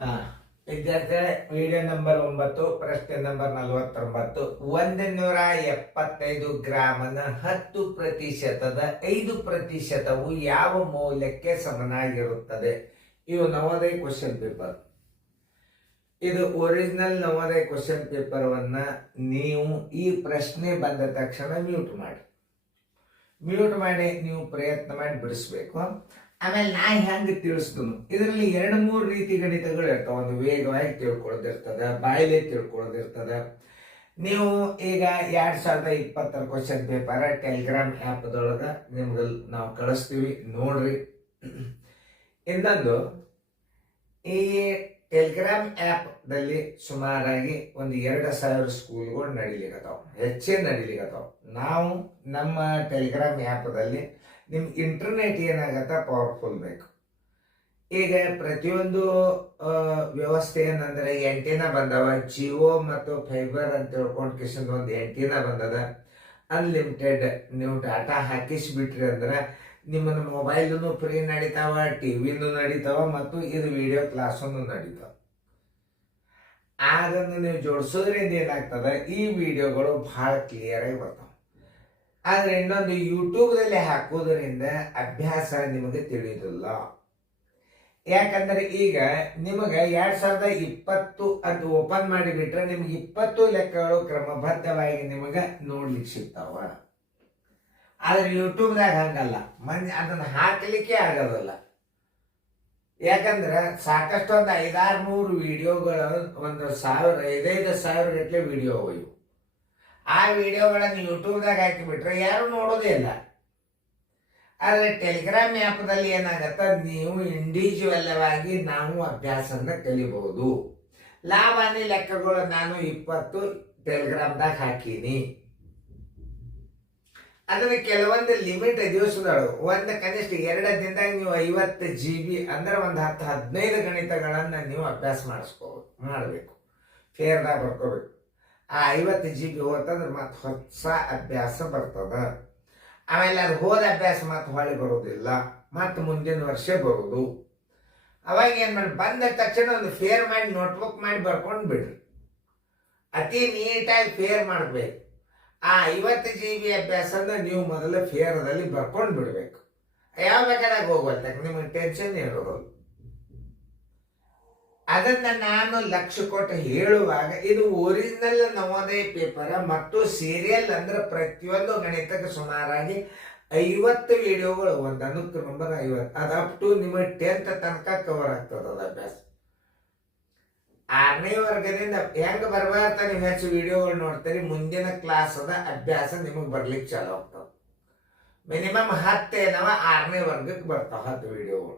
ಹಾ ವಿದ್ಯಾರ್ಥಿಗಳೇ, video number 9, ಪ್ರಶ್ನೆ ನಂಬರ್ 49. 175 ಗ್ರಾಮನ 10% 5% ಯಾವ ಮೌಲ್ಯಕ್ಕೆ ಸಮನಾಗಿರುತ್ತದೆ? ಇವು ನವೋದಯ ಕ್ವಶನ್ ಪೇಪರ್. ಇದು ಒರಿಜಿನಲ್ ನವೋದಯ ಕ್ವಶನ್ ಪೇಪರ್ ವನ್ನ ನೀವು ಈ ಪ್ರಶ್ನೆ ಬಂದ ತಕ್ಷಣ ಮ್ಯೂಟ್ ಮಾಡಿ ನೀವು ಪ್ರಯತ್ನ ಮಾಡಿ ಬಿಡಿಸ್ಬೇಕು. ಆಮೇಲೆ ನಾ ಹೆಂಗೆ ತಿಳಿಸ್ದನು, ಇದರಲ್ಲಿ 2-3 ರೀತಿ ಗಣಿತಗಳು ಇರ್ತಾವ. ಒಂದು ವೇಗವಾಗಿ ತಿಳ್ಕೊಳ್ಳೋದಿರ್ತದ, ಬಾಯಿಲೆ ತಿಳ್ಕೊಳ್ಳೋದಿರ್ತದ. ನೀವು ಈಗ 2020 ಕ್ವಶನ್ ಪೇಪರ್ ಟೆಲಿಗ್ರಾಮ್ ಆ್ಯಪ್ದೊಳಗೆ ನಿಮ್ಗೆ ನಾವು ಕಳಿಸ್ತೀವಿ, ನೋಡ್ರಿ. ಇನ್ನೊಂದು, ಈ ಟೆಲಿಗ್ರಾಮ್ ಆ್ಯಪ್ದಲ್ಲಿ ಸುಮಾರಾಗಿ ಒಂದು 2,000 ಸ್ಕೂಲ್ಗಳು ನಡೀಲಿಕ್ಕತ್ತಾವ, ಹೆಚ್ಚೇ ನಡೀಲಿಕ್ಕತ್ತಾವ. ನಾವು ನಮ್ಮ ಟೆಲಿಗ್ರಾಮ್ ಆ್ಯಪ್ದಲ್ಲಿ ನಿಮ್ಗೆ ಇಂಟರ್ನೆಟ್ ಏನಾಗತ್ತ ಪವರ್ಫುಲ್ ಬೇಕು. ಈಗ ಪ್ರತಿಯೊಂದು ವ್ಯವಸ್ಥೆ ಏನಂದ್ರೆ ಎಂಟಿನಾ ಬಂದವ, ಜಿಯೋ ಮತ್ತು ಫೈಬರ್ ಅಂತ ತಿಳ್ಕೊಂಡು ಕಿಶನ್ ಒಂದು ಎಂಟಿನಾ ಬಂದದ. ಅನ್ಲಿಮಿಟೆಡ್ ನೀವು ಡಾಟಾ ಹಾಕಿಸ್ಬಿಟ್ರಿ ಅಂದ್ರೆ ನಿಮ್ಮನ್ನ ಮೊಬೈಲೂ ಫ್ರೀ ನಡೀತಾವ, ಟಿವಿನೂ ನಡೀತಾವ, ಮತ್ತು ಇದು ವಿಡಿಯೋ ಕ್ಲಾಸನ್ನು ನಡೀತಾವ. ಅದನ್ನು ನೀವು ಜೋಡಿಸೋದ್ರಿಂದ ಏನಾಗ್ತದ, ಈ ವಿಡಿಯೋಗಳು ಬಹಳ ಕ್ಲಿಯರ್ ಆಗಿ ಬರ್ತಾವ. ಆದ್ರೆ ಇನ್ನೊಂದು, ಯೂಟ್ಯೂಬ್ದಲ್ಲಿ ಹಾಕೋದ್ರಿಂದ ಅಭ್ಯಾಸ ನಿಮಗೆ ತಿಳಿಯೋದಿಲ್ಲ. ಯಾಕಂದ್ರೆ ಈಗ ನಿಮಗೆ 2020 ಅಂತ ಓಪನ್ ಮಾಡಿಬಿಟ್ರೆ ನಿಮ್ಗೆ 20 ಲೆಕ್ಕಗಳು ಕ್ರಮಬದ್ಧವಾಗಿ ನಿಮಗೆ ನೋಡ್ಲಿಕ್ಕೆ ಸಿಗ್ತಾವ. ಆದ್ರೆ ಯೂಟ್ಯೂಬ್ದಾಗ ಹಂಗಲ್ಲ, ಅದನ್ನ ಹಾಕ್ಲಿಕ್ಕೆ ಆಗೋದಿಲ್ಲ. ಯಾಕಂದ್ರೆ ಸಾಕಷ್ಟು ಒಂದು 500-600 ವಿಡಿಯೋಗಳು, 1,000-5,000 ಗಟ್ಟಲೆ ವಿಡಿಯೋ ಇವು. ಆ ವಿಡಿಯೋಗಳನ್ನು ಯೂಟ್ಯೂಬ್ದಾಗ ಹಾಕಿಬಿಟ್ರೆ ಯಾರು ನೋಡೋದೇ ಇಲ್ಲ. ಆದರೆ ಟೆಲಿಗ್ರಾಮ್ ಆ್ಯಪ್ದಲ್ಲಿ ಏನಾಗತ್ತ, ನೀವು ಇಂಡಿವಿಜುವಲ್ ಆಗಿ ನಾವು ಅಭ್ಯಾಸನ ಕಲಿಬಹುದು. ಲಾಭಾನಿ ಲೆಕ್ಕಗಳು ನಾನು 20 ಟೆಲಿಗ್ರಾಮ್ದಾಗ ಹಾಕೀನಿ. ಅದನ್ನ ಕೆಲವೊಂದು ಲಿಮಿಟ್ ದಿವಸಗಳು, ಒಂದು ಕನಿಷ್ಠ 2 ದಿನದಾಗ ನೀವು 50 GB ಅಂದ್ರೆ ಒಂದು 10-15 ಗಣಿತಗಳನ್ನ ನೀವು ಅಭ್ಯಾಸ ಮಾಡಬೇಕು, ಫೇರ್ದಾಗ ಬರ್ಕೋಬೇಕು. ಆ 50 GB ಹೋತಂದ್ರೆ ಮತ್ತೆ ಹೊಸ ಅಭ್ಯಾಸ ಬರ್ತದ. ಆಮೇಲೆ ಅದು ಹೋದ ಅಭ್ಯಾಸ ಮತ್ತೆ ಹೊಳೆ ಬರೋದಿಲ್ಲ, ಮತ್ತೆ ಮುಂದಿನ ವರ್ಷ ಬರೋದು. ಅವಾಗ ಏನ್ ಮಾಡಿ, ಬಂದ ತಕ್ಷಣ ಒಂದು ಫೇರ್ ಮಾಡಿ ನೋಟ್ಬುಕ್ ಮಾಡಿ ಬರ್ಕೊಂಡು ಬಿಡ್ರಿ. ಅತಿ ನೀಟಾಗಿ ಫೇರ್ ಮಾಡ್ಬೇಕು. ಆ 50 GB ಅಭ್ಯಾಸನ ನೀವು ಮೊದಲು ಫೇರ್ದಲ್ಲಿ ಬರ್ಕೊಂಡು ಬಿಡ್ಬೇಕು. ಯಾವ ಬೇಕಾದಾಗ ಹೋಗುವಂತ ನಿಮಗೆ ಟೆನ್ಷನ್ ಇರೋದು. ಅದನ್ನ ನಾನು ಲಕ್ಷ ಕೊಟ್ಟು ಹೇಳುವಾಗ, ಇದು ಒರಿಜಿನಲ್ ನವೋದಯ ಪೇಪರ್ ಮತ್ತು ಸೀರಿಯಲ್ ಅಂದ್ರೆ ಪ್ರತಿಯೊಂದು ಗಣಿತಕ್ಕೆ ಸುಮಾರಾಗಿ 50 ವಿಡಿಯೋಗಳು, ಒಂದು ಅನುಕ್ರಮ 50. ಅದು ಅಪ್ ಟು ನಿಮ್ಮ 10th ತನಕ ಕವರ್ ಆಗ್ತದ ಅದು ಅಭ್ಯಾಸ. 6ನೇ ವರ್ಗದಿಂದ ಹೆಂಗ ಬರ್ಬಾರ್ದ ನೀವು ಹೆಚ್ಚು ವಿಡಿಯೋಗಳು ನೋಡ್ತೀರಿ, ಮುಂದಿನ ಕ್ಲಾಸ್ ಅದ ಅಭ್ಯಾಸ ನಿಮಗೆ ಬರ್ಲಿಕ್ಕೆ ಚಾಲು ಆಗ್ತದೆ. ಮಿನಿಮಮ್ 10 ಏನವ 6ನೇ ವರ್ಗಕ್ಕೆ ಬರ್ತಾವ 10 ವಿಡಿಯೋಗಳು.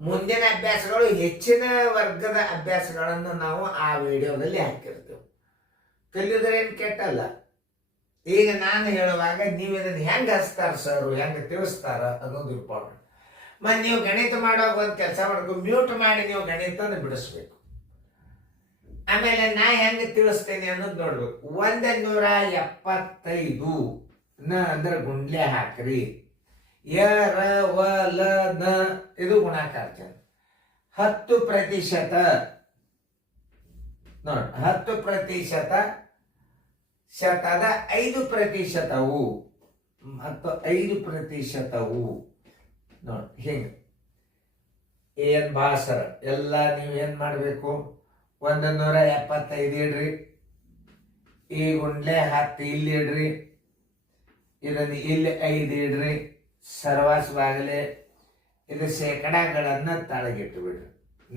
ಮುಂದಿನ ಅಭ್ಯಾಸಗಳು ಹೆಚ್ಚಿನ ವರ್ಗದ ಅಭ್ಯಾಸಗಳನ್ನು ನಾವು ಆ ವಿಡಿಯೋದಲ್ಲಿ ಹಾಕಿರ್ತೇವೆ. ಕಲಿಯೋದ್ರೇನು ಕೆಟ್ಟಲ್ಲ. ಈಗ ನಾನು ಹೇಳುವಾಗ ನೀವು ಇದನ್ನು ಹೆಂಗೆ ಹಚ್ತಾರ ಸರ್, ಹೆಂಗೆ ತಿಳಿಸ್ತಾರ ಅನ್ನೋದು ಇಂಪಾರ್ಟೆಂಟ್. ಮತ್ತು ನೀವು ಗಣಿತ ಮಾಡುವಾಗ ಒಂದು ಕೆಲಸ ಮಾಡ್ಬೇಕು, ಮ್ಯೂಟ್ ಮಾಡಿ ನೀವು ಗಣಿತನ ಬಿಡಿಸ್ಬೇಕು. ಆಮೇಲೆ ನಾ ಹೆಂಗೆ ತಿಳಿಸ್ತೇನೆ ಅನ್ನೋದು ನೋಡ್ಬೇಕು. 175 ಅಂದ್ರೆ ಗುಂಡ್ಲೆ ಹಾಕ್ರಿ. ರ ವ ಲ ನ ಇದು ಗುಣಾಕಾರ. 10% ನೋಡಿ, 10% ಶತದ 5%ವು ಮತ್ತು 5%ವು ನೋಡಿ. ಹಿಂಗೆ ಏನ್ ಭಾಸರ ಎಲ್ಲ ನೀವು ಏನ್ ಮಾಡ್ಬೇಕು, 175 ಇಡ್ರಿ. ಈ ಗುಂಡ್ಲೆ 10 ಇಲ್ಲಿ ಇಡ್ರಿ, ಇದನ್ನು ಇಲ್ಲಿ 5 ಇಡ್ರಿ. ಸರ್ವಾಸವಾಗಲೇ ಇದು ಶೇಕಡಾಗಳನ್ನ ತಳಗಿಟ್ಟು ಬಿಡ್ರಿ.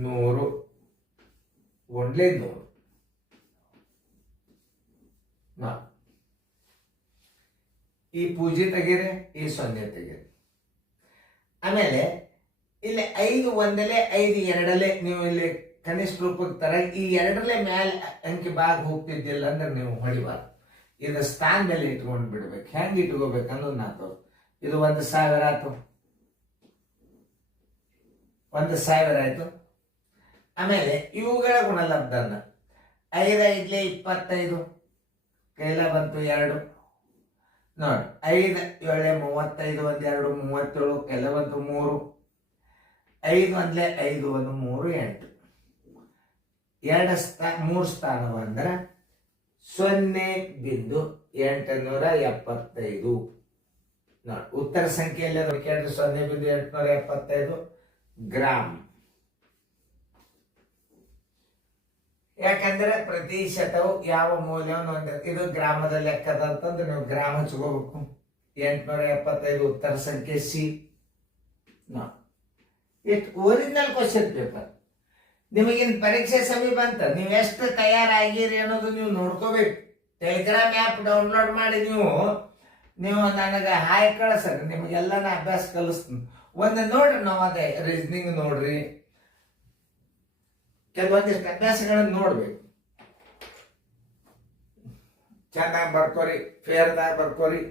100 ಗುಂಡ್ಲೆ 100. ಈ ಪೂಜೆ ತೆಗೀರಿ, ಈ 0 ತೆಗೀರಿ. ಆಮೇಲೆ ಇಲ್ಲಿ 5 ಒಂದಲೆ 5 ಎರಡಲೆ ನೀವು ಇಲ್ಲಿ ಕನಿಷ್ಠ ರೂಪಕ್ಕೆ ತರ ಈ 2ರ ಮೇಲೆ ಅಂಕಿ ಭಾಗ ಹೋಗ್ತಿದ್ದಿಲ್ಲ ಅಂದ್ರೆ ನೀವು ಹೊಡಿಬಾರ್ದು. ಇದು ಸ್ಥಾನದಲ್ಲಿ ಇಟ್ಕೊಂಡು ಬಿಡ್ಬೇಕು. ಹೆಂಗೆ ಇಟ್ಕೋಬೇಕು ಅನ್ನೋದು ನಾತು. ಇದು 1,000 ಆಯ್ತು, 1,000 ಆಯ್ತು. ಆಮೇಲೆ ಇವುಗಳ ಗುಣಲಬ್ಧನ 5 5 25 ಕೈಲ ಬಂತು 2 ನೋಡಿ. 5 7 35 1 2 37 ಕೈಲ ಬಂತು 3. 5 1 5 1 3 8. ಮೂರು ಸ್ಥಾನವ ಅಂದ್ರೆ 0.875 ನೋಡಿ. ಉತ್ತರ ಸಂಖ್ಯೆಯಲ್ಲಿ ಕೇಳಿದ್ರೆ 0.875 ಗ್ರಾಮ್. ಯಾಕಂದ್ರೆ ಪ್ರತಿಶತವು ಯಾವ ಮೌಲ್ಯವನ್ನು ಹೊಂದಿರುತ್ತೆ, ಇದು ಗ್ರಾಮದ ಲೆಕ್ಕದ ಅಂತಂದ್ರೆ ನೀವು ಗ್ರಾಮ ಹಚ್ಕೋಬೇಕು. 875 ಉತ್ತರ ಸಂಖ್ಯೆ C. It original question paper. ನಿಮಗಿನ್ ಪರೀಕ್ಷೆ ಸಮೀಪ ಅಂತ ನೀವು ಎಷ್ಟು ತಯಾರಾಗಿರಿ ಅನ್ನೋದು ನೀವು ನೋಡ್ಕೋಬೇಕು. ಟೆಲಿಗ್ರಾಮ್ ಆ್ಯಪ್ ಡೌನ್ಲೋಡ್ ಮಾಡಿ ನೀವು ನನಗೆ ಹಾಯ್ ಕಳಿಸ್ರಿ, ನಿಮಗೆಲ್ಲ ನಾ ಅಭ್ಯಾಸ ಕಲಿಸ್ತೀನಿ. ಒಂದು ನೋಡ್ರಿ, ನಾವು ಅದೇ ರೀಸನಿಂಗ್ ನೋಡ್ರಿ, ಕೆಲವೊಂದಿಷ್ಟು ಅಭ್ಯಾಸಗಳನ್ನು ನೋಡ್ಬೇಕು. ಚೆನ್ನಾಗಿ ಬರ್ಕೋರಿ, ಫೇರ್ದಾಗ ಬರ್ಕೋರಿ.